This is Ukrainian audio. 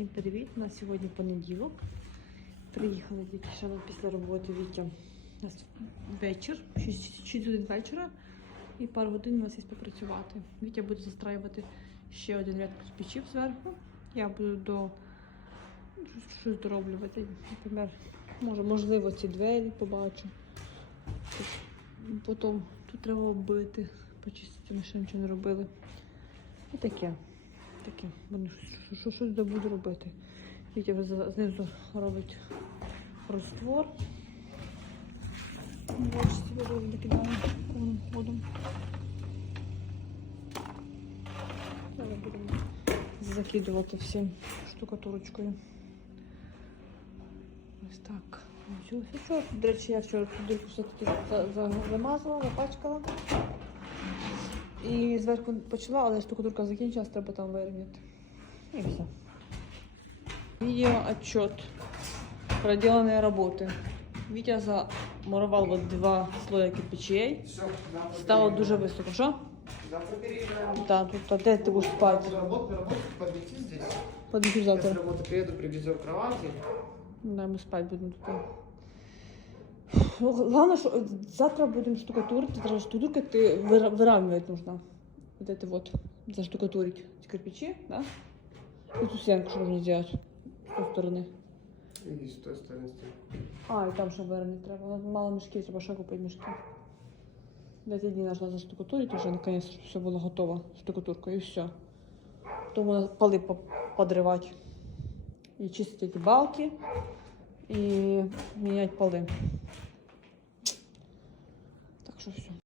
Всім привіт! У нас сьогодні понеділок. Приїхали тільки ще після роботи Вітя. У нас вечір, 6 6 годин вечора, і пару годин у нас є попрацювати. Вітя буде застраювати ще один ряд печів зверху. Я буду до щось дороблювати. Наприклад, може, можливо, ці двері побачу. Потім тут треба оббити, почистити, ми ще нічого не робили. І таке. Вони що, що, щось буду робити. Вітя вже знизу робить роствор. Бачите, водою накидаємо повним ходом. Зараз будемо закидувати всім штукатурочкою. Ось так. Ось ось. До речі, я вчора дірку все-таки за- за- замазала, запачкала. І зверху почала, але штукатурка закінчилась, треба там вирівняти. І все. Видео отчет проделанной работы. Витя замуровал вот два слоя кирпичей. Стало дуже високо. Що? Да, тут а де ти будеш спати? Работа, работа, подойти здесь. Подбіжу завтра. приеду, привезем кровати. Да, ми спати будемо тут. Ну, Главное, що завтра будемо штукатурити, треба штукатурити, вира- виравнивать нужно. Вот это вот, заштукатурить эти кирпичи, да? И ту стенку, что нужно сделать с той стороны. И с той стороны стоит. А, і там ще виравнять треба. У нас Мало мішків, треба ще купити мішки. Десь дні нужно заштукатурити вже, наконец, щоб все було готово, штукатурка, і все. Тому надо поли по- подривати. І чистити ці балки, і міняти поли. Що все.